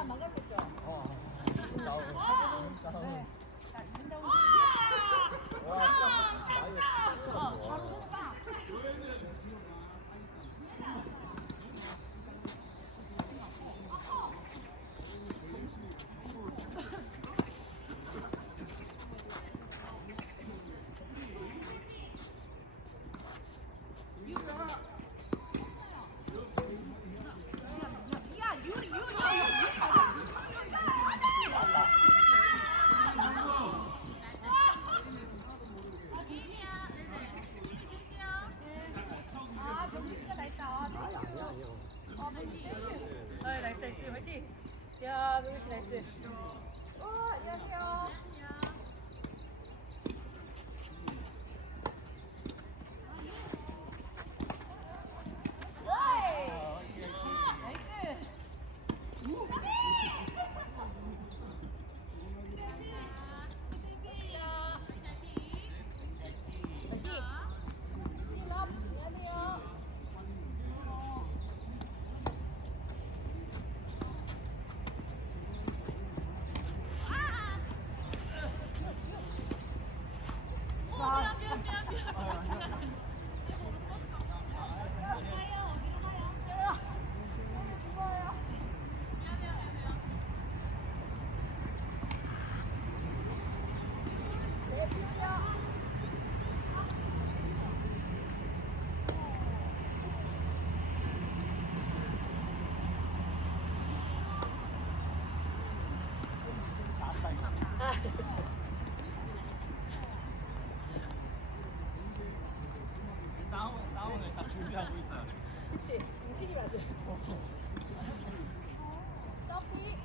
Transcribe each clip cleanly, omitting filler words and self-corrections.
다 막아줬죠? 나오고 네. 자, 이른다고. 바로 들어가. 아, 병기 진짜 나있다. 아, 나이스, 나이스. 화이팅! 야, 병기 씨 나이스. 안녕하세요. 나이스. 다운을 딱 준비하고 있어야 돼. 그치, 움직이면 안 돼. 서피.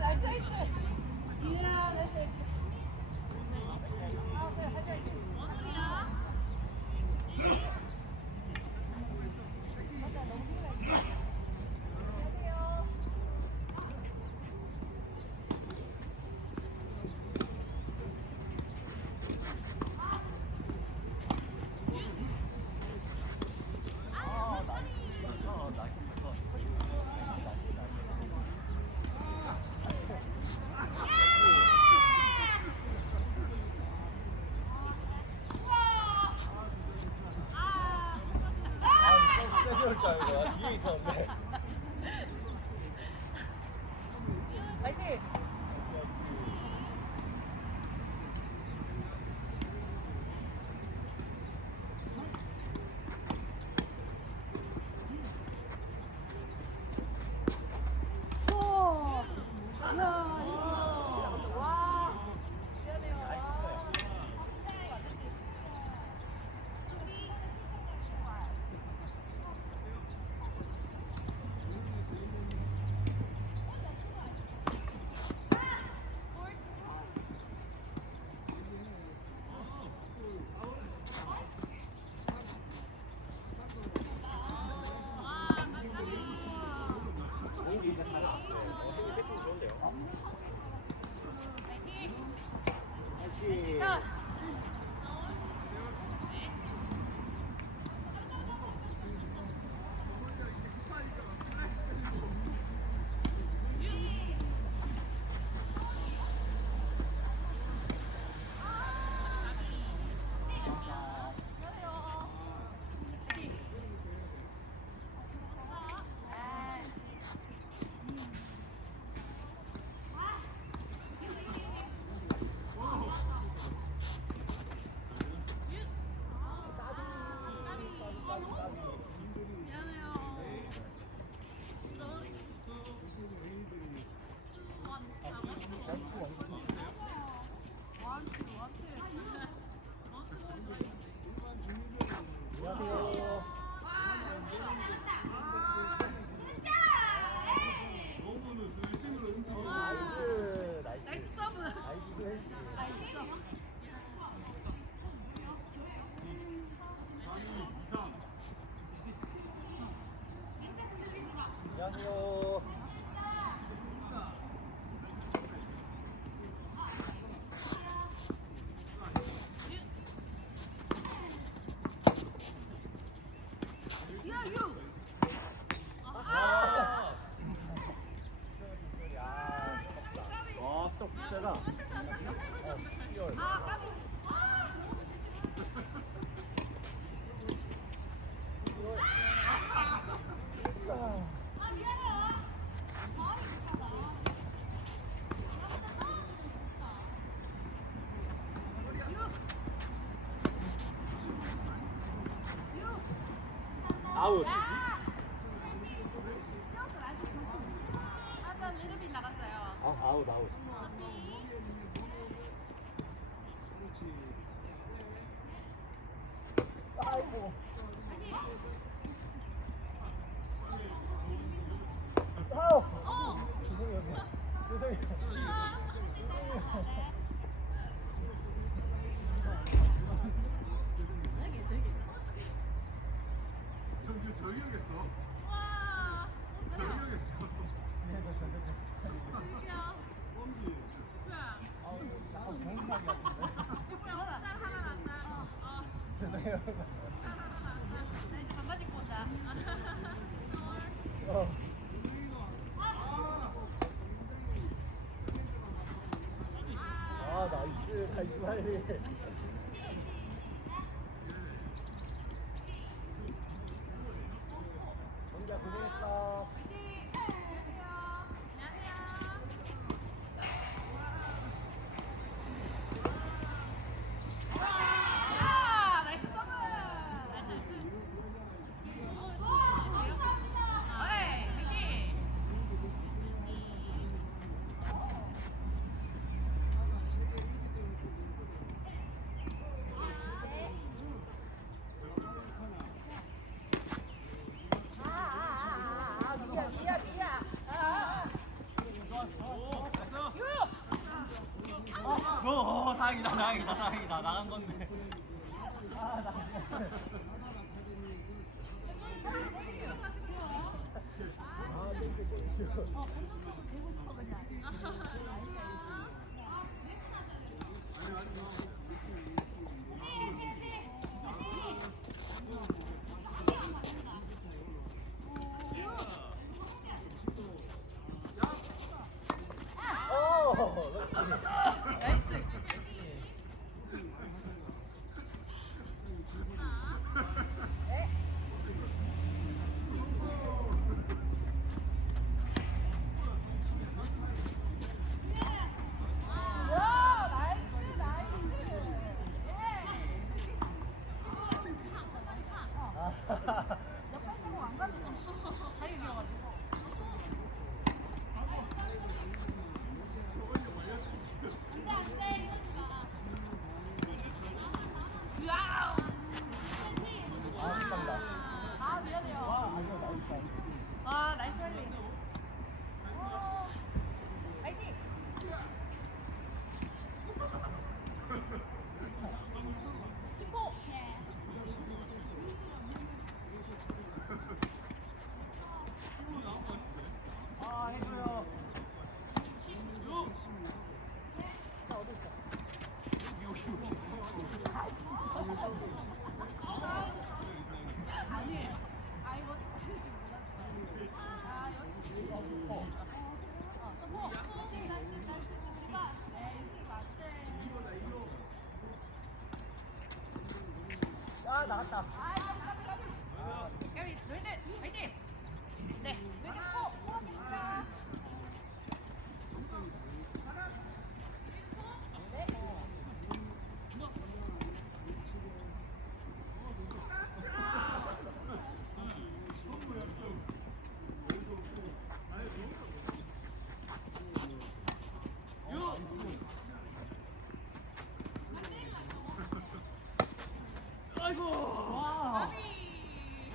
나이스, 나이스. 이야, 나이스, 나이스. 그래, 하자지. 맞아, 너무 힘들어. 안녕하세요. 세줄 줄 알고 뒤에 있었는데. 화이팅! 미안해요. 쏘리. 안녕하세요. 나이스. 나이스 서브. 나이스 헬스. 나이스 서브. 안녕하세요. 야, 유. 아. 와, 스톱 세다. 아, 까비. 아웃. 아전 이름이 나갔어요. 아, 아웃, 아웃. 아이고. 아우. 죄송해요. 죄송해요. 형그 저기야겠어. 와. 저기야겠어. 죽이야. 뻥기. 축구야. 잠깐 좋은 음악이 같은데. 축구야. 짤 하나 났다. 죄송해요. 짤 하나 났다. 나 이제 반바지 입고 온다. 아, 나이스. 나이스 빨리. 혼자 고생했어. 화이팅! 안녕하세요. 야, 나이스 서브. 나이스, 나이스. 어이, 화이팅! 다행이다, 다행이다, 다행이다. 나간 건데. 아, 나. 아, 땡큐. 나이스. 아, 미안해요. 와, 나이스 랠리. 화이팅! 이코! 아, 해줘요. 아니, 아, 이거 몰랐어. 아, 여기. 그렇지, 나이스, 나이스. 들어가. 에이, 맞대. 아, 나갔다. 아, 까비, 까비. 까비, 너희들, 화이팅! 네, 너희들 포함입니다. 네. 아이고. 와.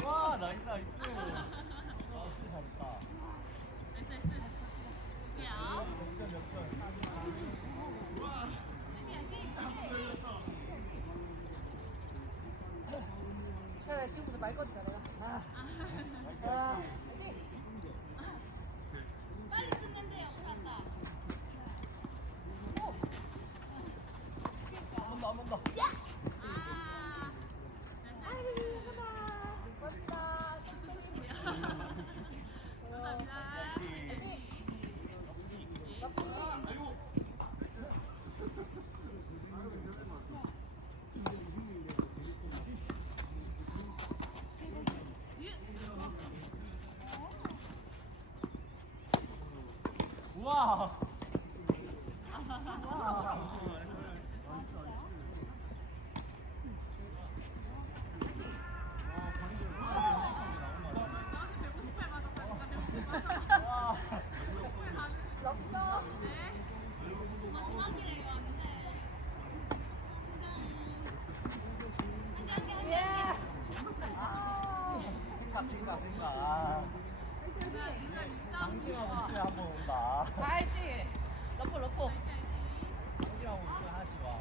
와, 나이스, 나이스. 아, 진짜 잘했다. 몇 점. 자, 지금부터 말 거니까 내가. 화이팅! 빨리 끝낸대요. 잘한다. 한 번 더. 아. 고맙습니다. 감사합니다. 우와. 마지막이래요. 생각. 당기만 목소리 한번 온다. 화이팅! 러퍼. 당기만 목소리 하나씩 와.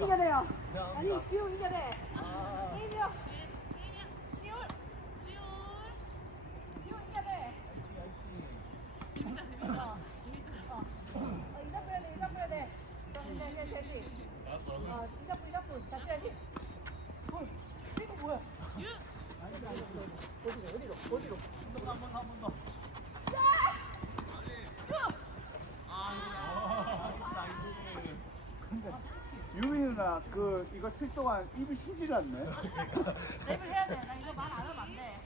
이겨내요. 미안합니다. 아니, 비용 이겨내. 아. 게임이요. 비용 이겨내. 이잡 빼야 돼. 셋이. 이잡고. 다시 해야지. 이거 뭐야? 어디로? 한 번 더. 유미 누나 이거 칠 동안 입이 쉬질 않네. 랩을 해야 돼. 나 이거 말 안 하면 안 돼.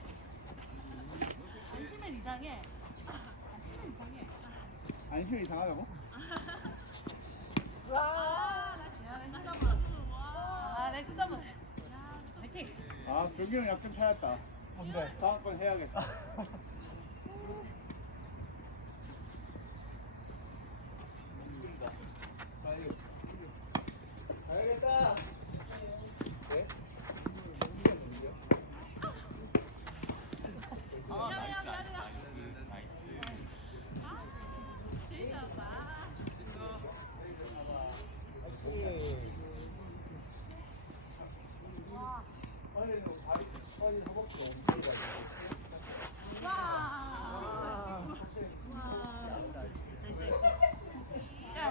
안 쉬면 이상해. 안심이 이상하다고? 와. 나이스 서브. 화이팅. 아 경기는 약점 찾았다. 뭔데? 다음번 해야겠다. 가야겠다. 네? 아, 나이스. 빨리는 다리 빨리 허벅지 옮기가 자,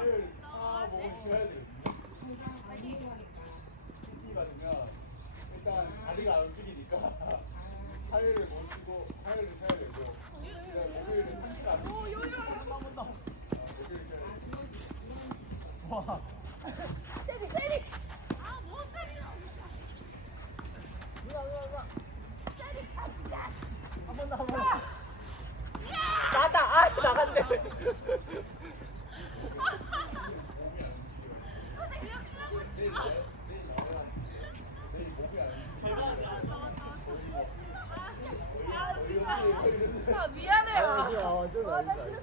먹고 쉬어야 돼. PT 받으면 일단 다리가 안 움직이니까 하혈을 못 쉬고 하혈을 쉬어야 되고 그다음에 목요일에 상체가 안 움직이니까 한번 더. 목요일 쉬어야 돼. 와. 세리. 한 번 더. 나갔네. 내일 목이 안 미안해요. 완전 와, 나 나이스.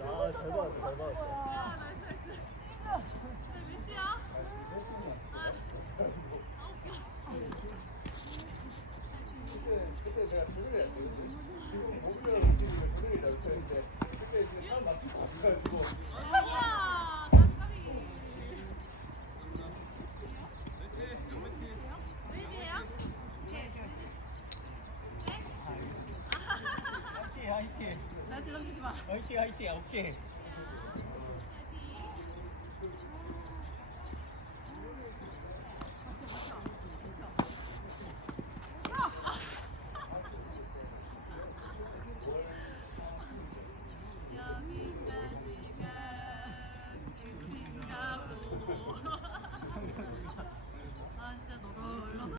진짜 아, 잘 봤어. 그때 내가 조율을 해야 되는데 지금 목요일 움직이면 조율이라고 했는데 그때 이제 사람 맞추고 가가지고 화이팅. 나한테 넘기지 마. 화이팅. 오케이.